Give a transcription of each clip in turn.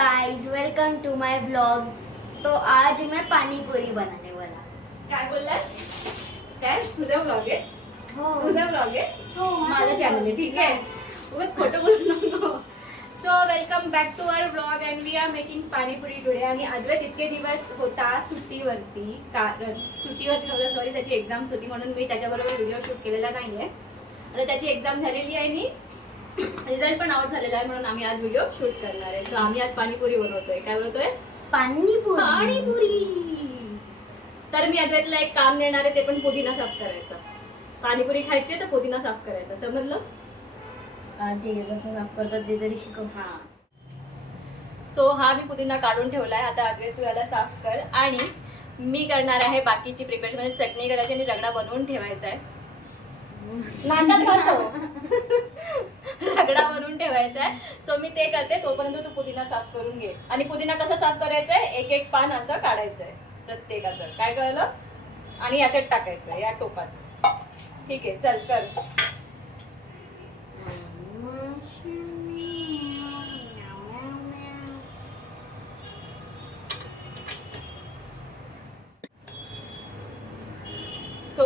Guys welcome to my blog तो आज मैं पानी पूरी बनाने वाला काय बोललास काय? तुझा ब्लॉग आहे? हो. तुझा ब्लॉग आहे? हो, माझा चॅनल आहे ठीक आहे. उगाच खोटं बोलू नको. So welcome back to our blog and we are making panipuri today आणि अद्वैत इतके दिवस होता सुट्टीवरती कारण सुट्टीवरती नव्हता सॉरी त्याची एक्झाम्स होती म्हणून मी त्याच्याबरोबर व्हिडिओ शूट केलेला नाही आहे आता त्याची एक्झाम झालेली आहे आणि रिझल्ट पण आउट झालेला आहे म्हणून आम्ही आज व्हिडिओ शूट करणार आहे. सो आम्ही आज पाणीपुरी बनवतोय. काय बनवतोय? पाणी पुरी पाणीपुरी. तर मी अद्वैतला एक काम देणार आहे ते पण पुदिना साफ करायचा. पाणीपुरी खायची आहे तर पुदिना साफ करायचा. समजलं? कसं साफ करतात ते तरी शिकव. हा. सो हा मी पुदिना काढून ठेवलाय. आता अद्वैत तू याला साफ कर. आणि मी करणार आहे बाकीची प्रिपरेशन म्हणजे चटणी करायची आणि रगडा बनवून ठेवायचा आहे. नाकात घालतो रगडा बनवून ठेवायचा आहे सो मी ते करते. तोपर्यंत तू पुदिना साफ करून घे. आणि पुदिना कसं साफ करायचं आहे एक एक पान असं काढायचं आहे प्रत्येकाचं. काय कळलं? आणि याच्यात टाकायचं या टोपात. ठीक आहे चल कर.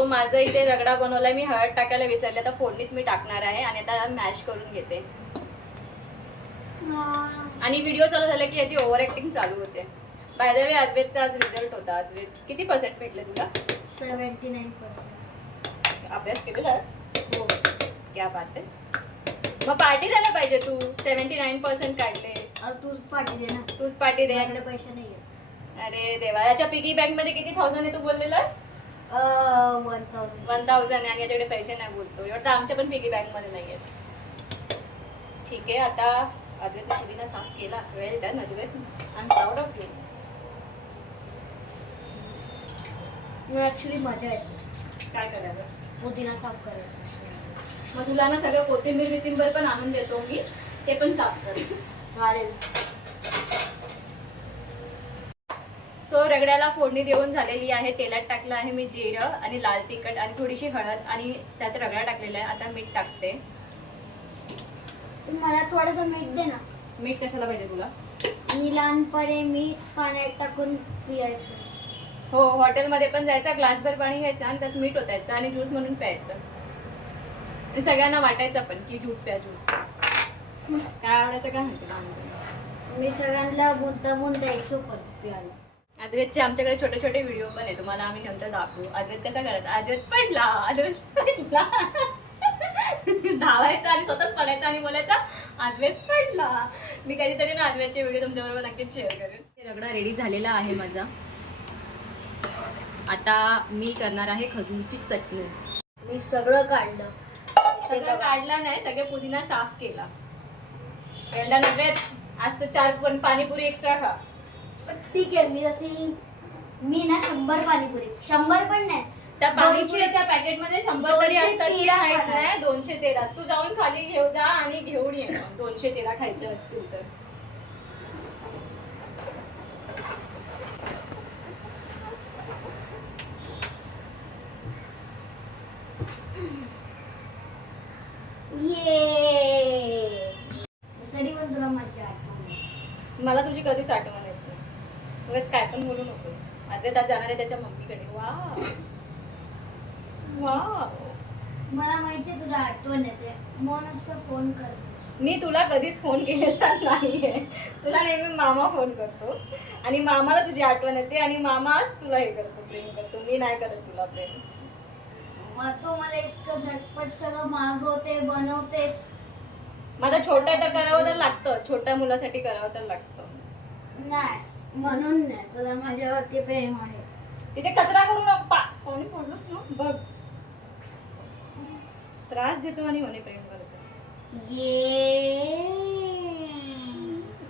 सो माझं इथे रगडा बनवलाय मी हळद टाकायला विसरले आता फोडणीत मी टाकणार आहे आणि आता मॅश करून घेते. आणि व्हिडिओ चालू झाला की याची ओव्हर ऍक्टिंग चालू होते. बाय द वे अद्वैतचा आज रिझल्ट होता. अद्वैत किती पर्सेंट भेटले तुला? सेवन्टी नाईन पर्सेंट अभ्यास केलेलाच हो. क्या बात आहे मग पार्टी द्यायला पाहिजे तू. सेव्हन्टी नाईन पर्सेंट काढले तूच पाठी दे ना. तूच पार्टी दे. पैसे नाही अरे देवा याच्या पिगी बँकमध्ये किती थाउजंड आहे तू बोललेलास? वन थाउजंड वन थाउजंड आणि याच्याकडे पैसे नाही बोलतो. एवढं आमच्या पण पिगी बँकमध्ये नाही आहेत ठीक आहे आता अद्वैतने पुदिना साफ केला. Well done Advait. I am proud of you मला मजा येते. काय करायचं? पुदिना साफ करायचा. मग तुला ना सगळं कोथिंबीर बिथिंबीर पण आणून देतो मी. ते पण साफ कर. चालेल. सो रगड्याला फोडणी देऊन झालेली आहे तेलात टाकलं आहे मी जिरं आणि लाल तिखट आणि थोडीशी हळद आणि त्यात रगडा टाकलेला आहे. आता मीठ टाकते. मला थोडंसं मीठ दे ना. मीठ कशाला पाहिजे तुला? मी लहानपणी मीठ पाण्यात टाकून पियायचं. हो हॉटेलमध्ये पण जायचं ग्लासभर पाणी घ्यायचं आणि त्यात मीठ ओतायचं आणि ज्यूस म्हणून प्यायचं. आणि सगळ्यांना वाटायचं पण की ज्यूस प्या ज्यूस प्या. काय आवडायचं काय म्हणते? मी सगळ्यांना मुद्दा द्यायचो पण पियाला अद्वैतचे आमच्याकडे छोटे छोटे व्हिडिओ पण आहे तुम्हाला आम्ही नंतर दाखवू. अद्वैत कसा करायचा? अद्वैत पडला अद्वैत पडला. धावायचा आणि स्वतःच पडायचा आणि बोलायचा अद्वैत पडला. मी कधीतरी ना अद्वैतचे व्हिडिओ तुमच्याबरोबर नक्कीच शेअर करेन. रगडा रेडी झालेला आहे माझा. आता मी करणार आहे खजूरची चटणी. मी सगळं काढलं. सगळं. काढला नाही सगळे पुदिना साफ केला. आज तो चार पण पाणीपुरी एक्स्ट्रा खा. ठीक आहे मी जशी मी ना शंभर पाणीपुरी शंभर पण नाही त्या दोनशे- पाणीपुरीच्या पॅकेटमध्ये शंभर तरी दोनशे असतात की तेरा माहीत खाणार. नाही दोनशे तेरा तू जाऊन खाली घेऊ जा आणि घेऊन ये मग. दोनशे तेरा खायचे असतील तर ये तरी पण तुला माझी आठवण आहे. मला तुझी कधीच आठवण येत नाही उगाच काय पण बोलू नकोस. आता जाणार आहे त्याच्या मम्मीकडे. वा वा मला माहितीये तुला आठवण येते. म्हणूनच तर फोन कर मी तुला कधीच फोन केलेला नाहीये. तुला नेहमी मामा फोन करतो. आणि मामाला तुझी आठवण येते आणि मामाच तुला हे करतो प्रेम करतो. मी नाही करत तुला प्रेम. मग तू मला इतकं झटपट सगळं मागवते बनवतेस. माझा छोटा तर करावं तर लागतं. छोट्या मुलासाठी करावं तर लागतं. नाही. म्हणून नाही तुला माझ्यावरती प्रेम आहे. तिथे कचरा करू नको. कोणी फोडलंच ना. बघ. त्रास देतो आणि होणे प्रेम करतो. ये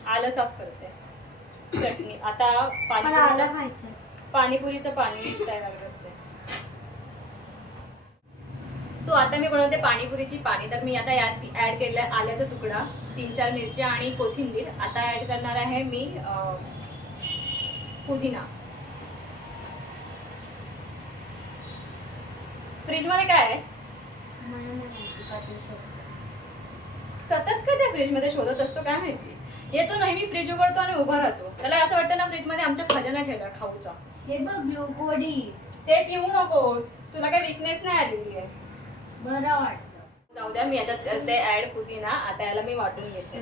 आलं साफ करते. चटणी. आता मला आलं पाणीपुरीचं खायचं पाणीपुरीचं पाणी तयार करते. सो आता मी बनवते पाणीपुरीची पाणी. तर मी आता यात ऍड केलं आल्याचा तुकडा तीन चार मिरच्या आणि कोथिंबीर. आता ऍड करणार आहे मी अं, पुदिना. फ्रीजमध्ये काय आहे? नाही. सतत का त्या फ्रीजमध्ये शोधत असतो काय माहिती? येतो नेहमी फ्रीज उघडतो आणि उभा राहतो. त्याला असं वाटतं ना फ्रीजमध्ये आमच्या खजाना ठेवला खाऊचा. हे बघ ग्लुकोडी ते पिऊ नकोस. तुला काही विकनेस नाही आलेली आहे. बरं वाटतं जाऊ द्या मी याच्यात ते ऍड पुदिना आता याला मी वाटून घेते.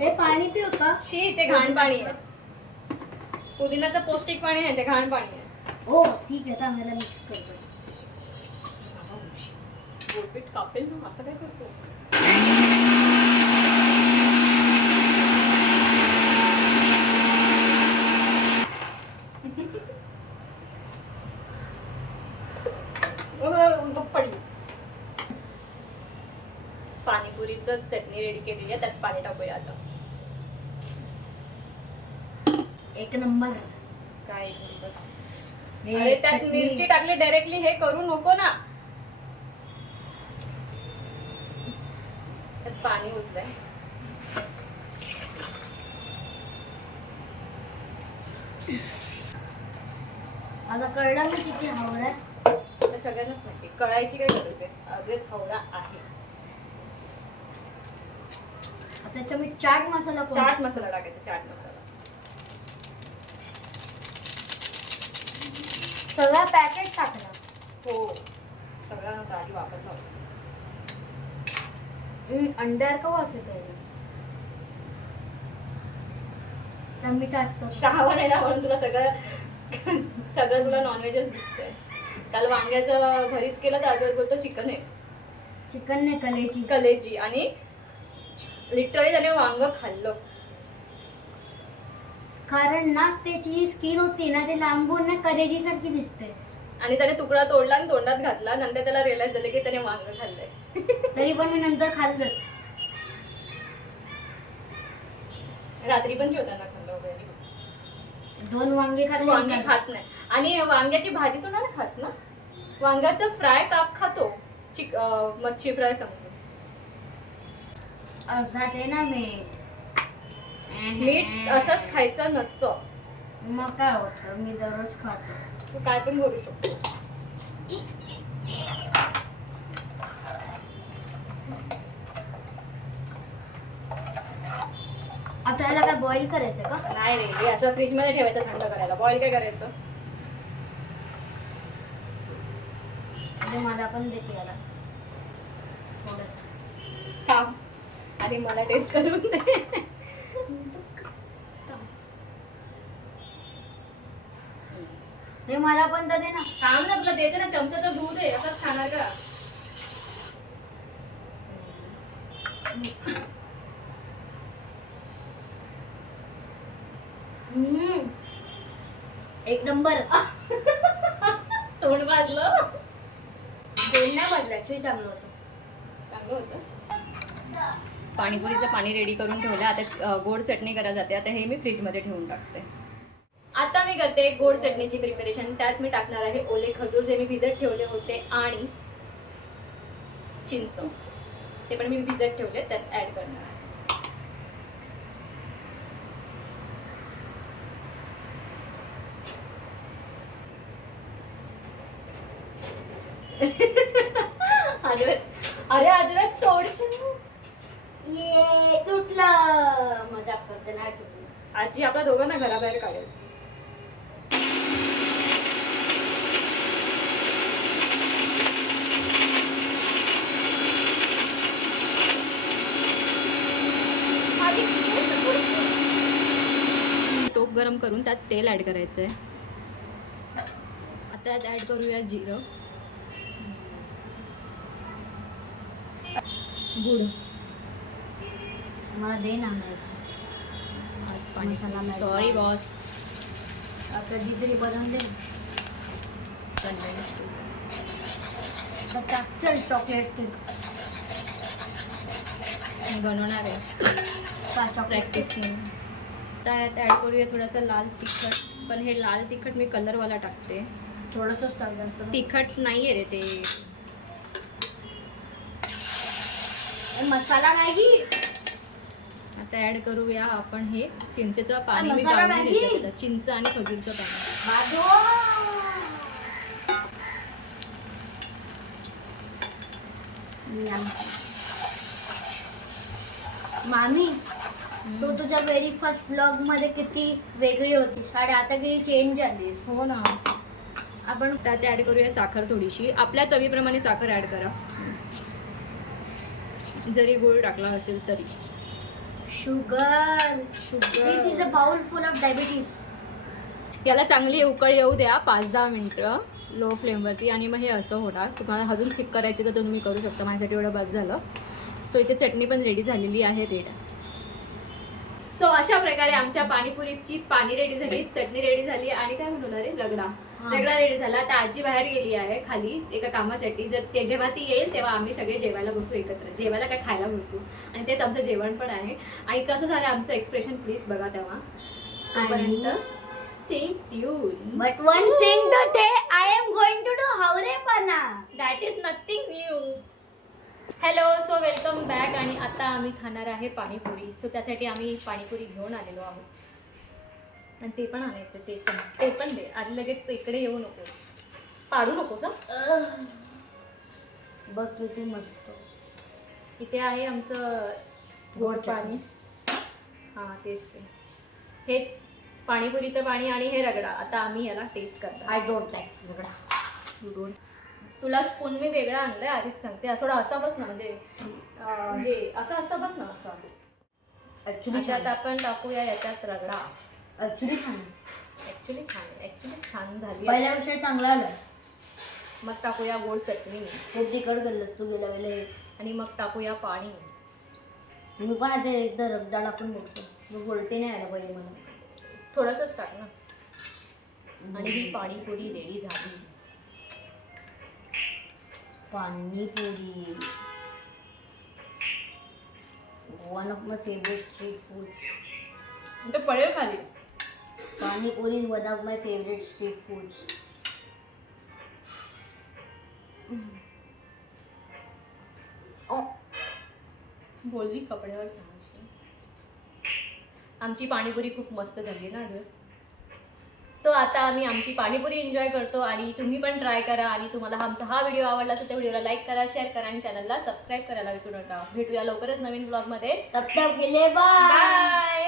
हे पाणी पिऊ का? शी ते घाण पाणी आहे. पुदिनाचं पौष्टिक पाणी आहे ते घाण पाणी आहे. हो ठीक आहे चांगलं मिक्स करतो. बोलपीट कापेल ना असं काय करतो? पडली पाणीपुरीचं चटणी रेडी केलेली आहे त्यात पाणी टाकूया आता. एक नंबर. काय एक नंबर. अरे त्यात चटणी- मिरची टाकली डायरेक्टली हे करू नको ना. त्यात पाणी उतलंय आता कळलं मी किती हवं आता सगळ्यांनाच माहिती कळायची काय गरज आहे? अगेत हवडा आहे. त्याच्या मी चाट मसाला? चाट मसाला टाकायचा चाट मसाला. सगळा पॅकेट टाकला. हो. सगळा नव्हता आधी वापरला होता. अंडर का वास तर मी चाटतो श्रावण आहे ना म्हणून तुला सगळं सगळं तुला नॉनव्हेजच दिसतंय. काल वांग्याचं भरीत केलं तर आधी बोलतो चिकन आहे. चिकन नाही कलेची कलेजी. आणि लिटरली त्याने वांग खाल्लं. कारण ना त्याची स्किन होती ना ते लांबून ना कलेजी सारखी दिसते. आणि त्याने तुकडा तोडला आणि तोंडात घातला. नंतर त्याला रिअलाइज झालं की त्याने वांग खाल्लंय. तरी पण मी नंतर खाल्लंच. रात्री पण जेवताना खाल्लं वगैरे दोन वांगे खाल्ले वांगे मी. खात नाही. आणि वांग्याची भाजी तो नाही खात ना? वांग्याचं फ्राय काप खातो. चिक अं, मच्छी फ्राय समजून. असा ते ना मी मीठ असंच खायचं नसतं. मग काय होतं? मी दररोज खातो. तू काय पण करू शकतो. आता याला काय बॉईल करायचं का? नाही रे हे असं फ्रीजमध्ये ठेवायचं थंड करायला. बॉईल काय करायचं? म्हणजे मला पण देते याला. थोडस. काम आणि मला टेस्ट करून दे. हे मला पण तर दे ना. काम ना तुला देते ना चमचा तर दूध आहे असंच खाणार का? हम्म. एक नंबर. तोंड वाजलं दोन वाजलं ऍक्च्युली चांगलं होतं. चांगलं होतं. पाणीपुरीचं पाणी रेडी करून ठेवलं. आता अ, गोड चटणी करायला जाते. आता हे मी फ्रीजमध्ये ठेवून टाकते. आता मी करते गोड चटणीची प्रिपरेशन त्यात मी टाकणार आहे ओले खजूर जे मी भिजत ठेवले होते आणि चिंच. ते पण मी भिजत ठेवले त्यात ऍड करणार अरे अद्वैत तोडशील ये तुटलं. मजाक करते नाही तुटलं. आजी आपल्या दोघांना घराबाहेर काढेल. गरम करून त्यात तेल ऍड करायचं आहे आता यात ऍड करूया जिरं. गुड. मला दे ना पाणी. सॉरी बॉस आता तरी बनवून दे चल चॉकलेट केक बनवणार आहे. का प्रॅक्टिस त्यात ॲड करूया थोडंसं लाल तिखट. पण हे लाल तिखट मी कलरवाला टाकते. थोडंसंच टाक जास्त. तिखट नाही आहे रे ते. मसाला मॅगी? आता ॲड करूया आपण हे. चिंचेचं पाणी मी मॅगी? घेतलं. चिंच आणि खजूरचं पाणी. मामी? तू तुझ्या व्हेरी फर्स्ट व्लॉगमध्ये किती वेगळी होती. आणि आता किती चेंज झालीस हो ना. आपण त्यात ऍड करूया साखर थोडीशी. आपल्या चवीप्रमाणे साखर ऍड करा. जरी गुळ टाकला असेल तरी. Sugar this is a bowl full of diabetes याला चांगली उकळ येऊ द्या पाच दहा मिनटं. लो फ्लेमवरती आणि मग हे असं होणार. तुम्हाला अजून थिक करायची तर तुम्ही करू शकता. माझ्यासाठी एवढं बस झालं. सो इथे चटणी पण रेडी झालेली आहे रेड. सो अशा प्रकारे आमच्या पाणीपुरीची पाणी रेडी झाली चटणी रेडी झाली आणि काय म्हणून रे रगडा. हा. रगडा रेडी झाला. आता आजी बाहेर गेली आहे खाली एका कामासाठी. जर ते जेव्हा ती येईल तेव्हा आम्ही सगळे जेवायला बसू एकत्र. जेवायला काय खायला बसू. आणि तेच आमचं जेवण पण आहे. आणि कसं झालं आमचं एक्सप्रेशन प्लीज बघा तेव्हा. तोपर्यंत stay tune but one the ते I am going to do हावरेपणा. That is nothing new hello so welcome back आणि आता आम्ही खाणार आहे पाणीपुरी. सो त्यासाठी आम्ही पाणीपुरी घेऊन आलेलो आहोत. आणि ते पण आणायचं ते पण ते पण दे. आधी लगेच इकडे येऊ नको. पाडू नकोस? बघ किती मस्त. इथे आहे आमचं गोड पाणी. हां तेच ते. हे पाणीपुरीचं पाणी आणि हे रगडा. आता आम्ही याला टेस्ट करतो आय डोंट लाईक रगडा. तुला स्पून मी वेगळा आणलाय आधीच सांगते. थोडा असा बस ना म्हणजे हे असं असं बस ना असं. ऍक्च्युली त्याच्यात आपण टाकूया याच्यात रगडा. ऍक्च्युली छान. ऍक्च्युली छान ऍक्च्युली छान झाली. पहिल्या विषय चांगला आला. मग टाकूया गोड चटणी. खूप तिकड गेलंस तू गेल्या वेळेला. आणि मग टाकूया पाणी. मी पण आता एकदा रगडा टाकून बघतो मी बोलते नाही आला पहिले मला. थोडंसंच टाक ना. आणि ही पाणीपुरी रेडी झाली. Panipuri. One of my favourite street foods ते पडेल खाली. Panipuri is one of my favourite street foods बोलली कपड्यावर सांगायची आमची पाणीपुरी खूप मस्त झाली ना ग सो आता आम्ही आमची पाणीपुरी एन्जॉय करतो आणि तुम्ही पण ट्राय करा आणि तुम्हाला आमचा हा व्हिडिओ आवडला असेल तर व्हिडिओला लाईक करा शेअर करा आणि चॅनलला सबस्क्राईब करायला विसरू नका. भेटूया लवकरच नवीन ब्लॉगमध्ये तब तक के लिए बाय बाय